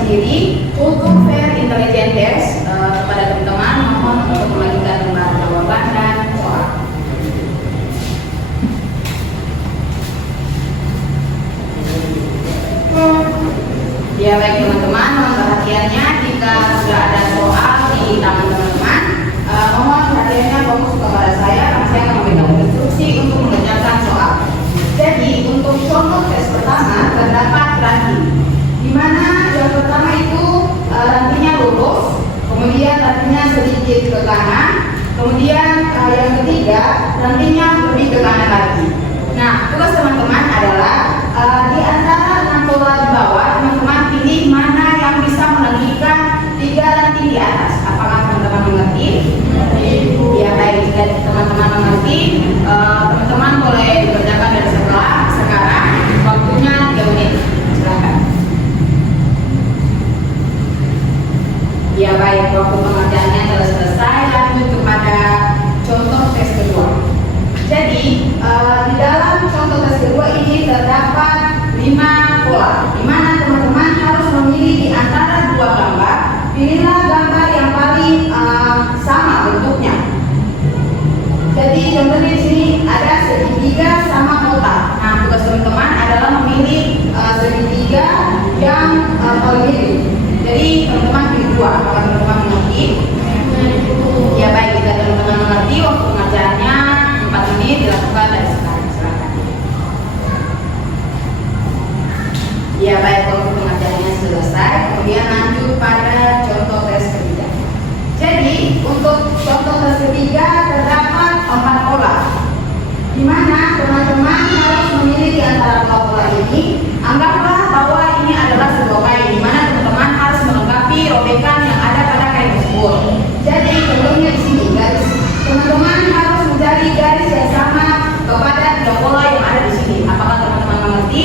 sendiri untuk fair intelligent test kepada teman-teman mohon untuk membagikan lembar jawaban dan soal. Ya baik teman-teman, mohon perhatiannya jika sudah ada soal di tangan teman-teman, mohon perhatiannya fokus kepada saya karena saya akan memberikan instruksi untuk mengerjakan soal. Jadi untuk contoh tes pertama terdapat ranting, di mana yang pertama itu rantingnya lurus, kemudian rantingnya sedikit ke kanan, kemudian yang ketiga rantingnya lebih ke kanan lagi. Nah, tugas teman-teman adalah di antara 6 pola di bawah, teman-teman pilih mana yang bisa meninggikan 3 ranting di atas. Apakah teman-teman mengerti? Ya baik, jika teman-teman mengerti, teman-teman boleh dikerjakan dari sekarang. Waktunya 3 menit. Silakan. Ya baik, waktu pengerjaannya telah selesai. Lanjut kepada contoh tes kedua. Jadi di dalam contoh tes kedua ini terdapat 5 pola, di mana teman-teman harus memilih di antara 2 gambar. Pilihlah gambar yang paling sama bentuknya. Jadi contohnya di sini ada segitiga sama kotak. Nah, tugas teman-teman adalah memilih segitiga yang paling mirip. Jadi teman-teman pilih 2. Apakah teman-teman mengerti? Ya baik, jika teman-teman mengerti, waktu pengerjaannya 4 menit dilakukan dari sekarang. Silakan. Ya baik, waktu pengerjaannya selesai. Kemudian lanjut pada contoh tes ketiga. Jadi untuk contoh tes ketiga terdapat 4 pola, di mana teman-teman harus memilih di antara 2 pola ini. Anggaplah bahwa ini adalah sebuah kain, di mana teman-teman harus melengkapi robekan yang ada pada kain tersebut. Jadi contohnya di sini garis, teman-teman harus mencari garis yang sama kepada 2 pola yang ada di sini. Apakah teman-teman mengerti?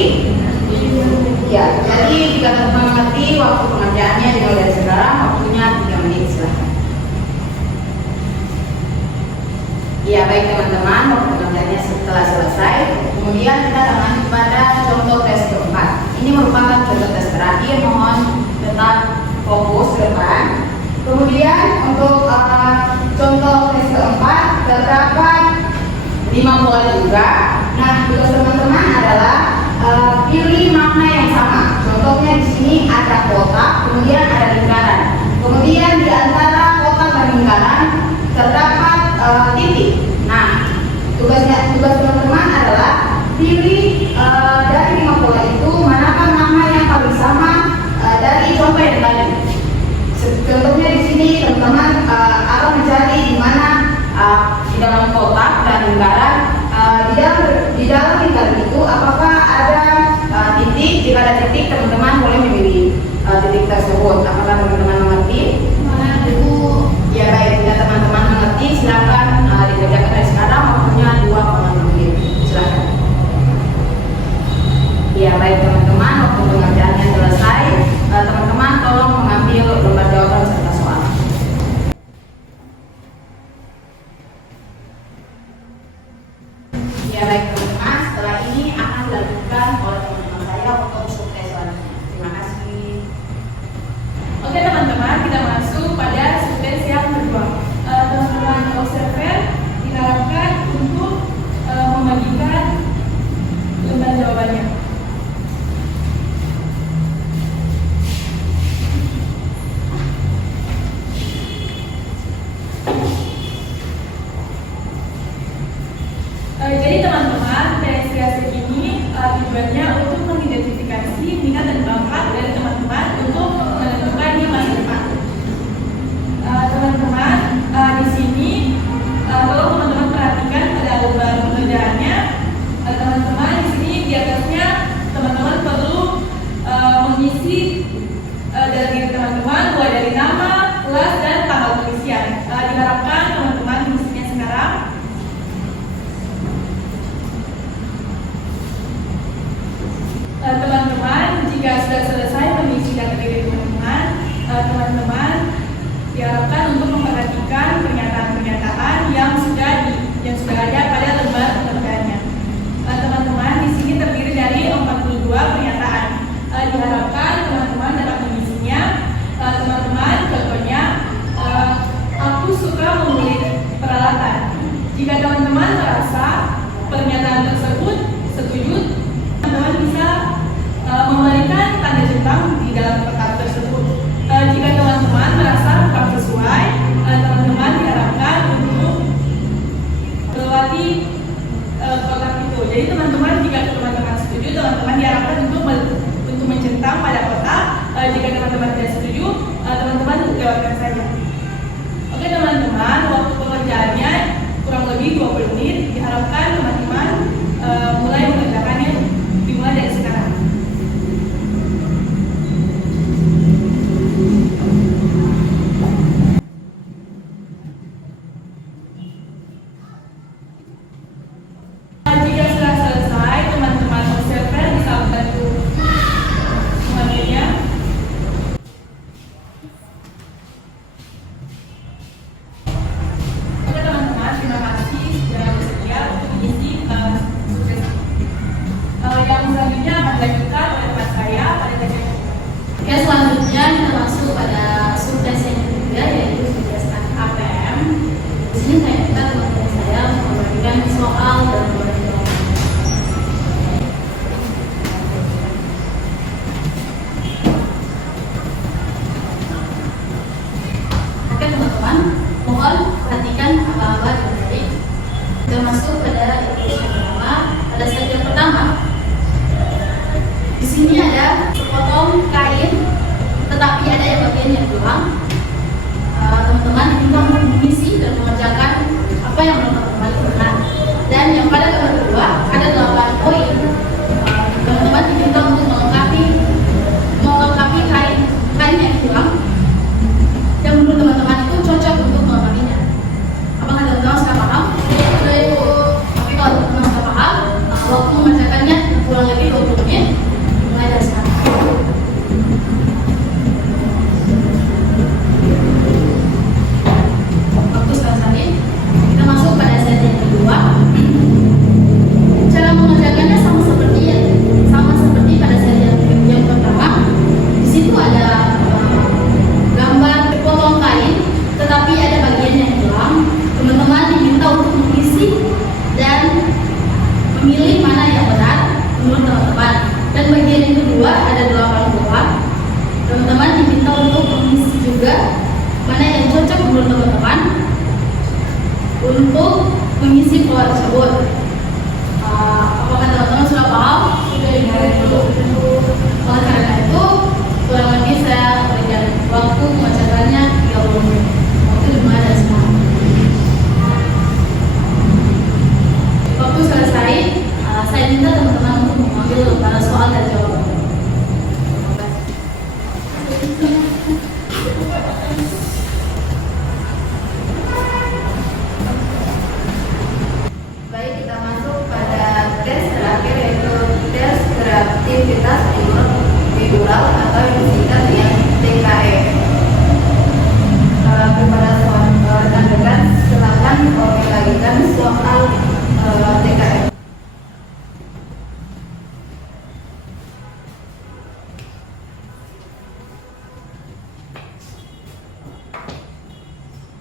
Ya, jadi jika teman-teman mengerti, waktu pengerjaannya dimulai dari sekarang. Waktunya 3 menit. Silahkan. Ya baik teman-teman, waktu pengerjaannya setelah selesai. Kemudian kita akan lanjut pada contoh tes keempat. Ini merupakan contoh tes terakhir, mohon tetap fokus ke depan. Kemudian untuk contoh tes keempat terdapat 5 pola juga. Nah, tugas teman-teman adalah pilih makna yang sama. Contohnya di sini ada kotak, kemudian ada lingkaran. Kemudian di antara kotak dan lingkaran terdapat titik. Nah, tugas teman-teman adalah pilih dari 5 pola itu manakah makna yang paling sama dari contoh yang tadi. Contohnya di sini teman-teman akan mencari di mana di dalam kotak dan lingkaran, di dalam lingkaran itu apakah ada titik. Jika ada titik, teman-teman boleh memilih titik tersebut. Apakah teman-teman mengerti? Ya baik, jika teman-teman mengerti silakan dikerjakan dari sekarang. Waktunya 2,5 menit. Silakan. Ya baik teman-teman, waktu pengerjaannya selesai. Teman-teman tolong mengambil lembar jawaban serta soal. Ya baik teman-teman, setelah ini akan dilanjutkan oleh teman-teman saya untuk subtes selanjutnya. Terima kasih. Oke teman-teman, kita masuk pada subtes yang kedua. Teman-teman observer diharapkan untuk membagikan lembar jawabannya. Jadi teman-teman, tes kreasi ini tujuannya untuk mengidentifikasi minat dan bakat dari teman-teman untuk menentukan di masa depan. jawabkan saja. Oke teman-teman, waktu pengerjaannya kurang lebih 20 menit. Diharapkan teman-teman mulai mengerjakannya dimulai dari sekarang. Jika sudah selesai, teman-teman observer bisa bantu mengambilnya. Oke teman-teman, terima kasih sudah bersedia untuk mengisi tugas. Yang selanjutnya akan dilanjutkan oleh teman saya pada kajian. Oke, selanjutnya kita masuk pada subtes yang ketiga, yaitu subtes APM. Di sini saya minta teman-teman saya memberikan soal dan memberikan jawaban. Oke teman-teman, mohon perhatikan apa-apa dengan baik. Kita masuk pada yang pertama, pada slide yang pertama. Di sini ada sepotong kain, tetapi ada yang bagian yang hilang. Teman-teman diminta untuk mengisi dan mengerjakan apa yang teman-teman lakukan. Dan yang pada gambar kedua ada 8 poin. Teman-teman diminta untuk melengkapi kain yang hilang. Yang menurut teman-teman itu cocok untuk melengkapinya. Apakah teman-teman sudah paham? Tapi kalau teman-teman sudah paham, waktu mengerjakannya kurang lebih 20 menit. Mulai dari sekarang. Waktu sekali kita masuk pada slide yang kedua. Cara mengerjakannya sama seperti pada slide yang pertama. Di situ ada gambar potong kain, tetapi ada bagian yang hilang. Teman-teman diminta untuk mengisi dan memilih mana yang benar menurut teman-teman. Dan bagian yang kedua ada 8 buah. Teman-teman diminta untuk mengisi juga mana yang cocok menurut teman-teman untuk mengisi pola tersebut. Apakah teman-teman sudah paham? Sudah dengar dulu. Oleh karena itu, kurang lebih saya berikan waktu mengerjakannya 30 menit. Waktu dimulai dari sekarang. Waktu selesai, saya minta teman-teman untuk mengambil lembaran soal dan jawaban. Baik, kita masuk pada tes terakhir, yaitu tes kreativitas figural atau yang disingkat dengan TKF. Kepada rekan-rekan, silakan bagikan soal TKF.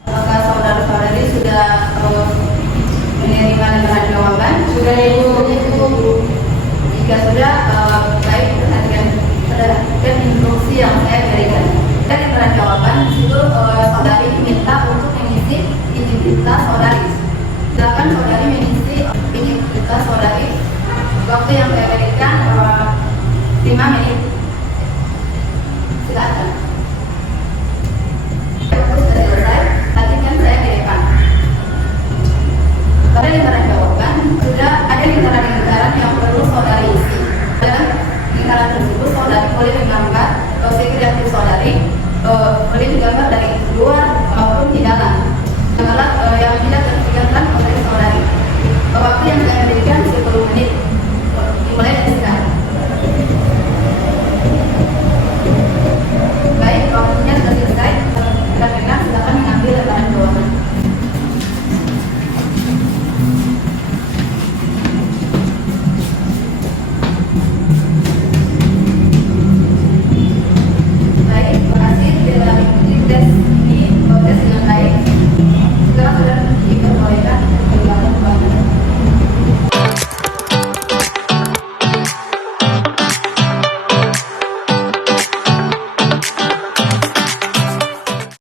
Apakah saudara-saudari sudah menerima dengan jawaban? Sudah Ibu? Jika sudah, baik, perhatikan instruksi yang saya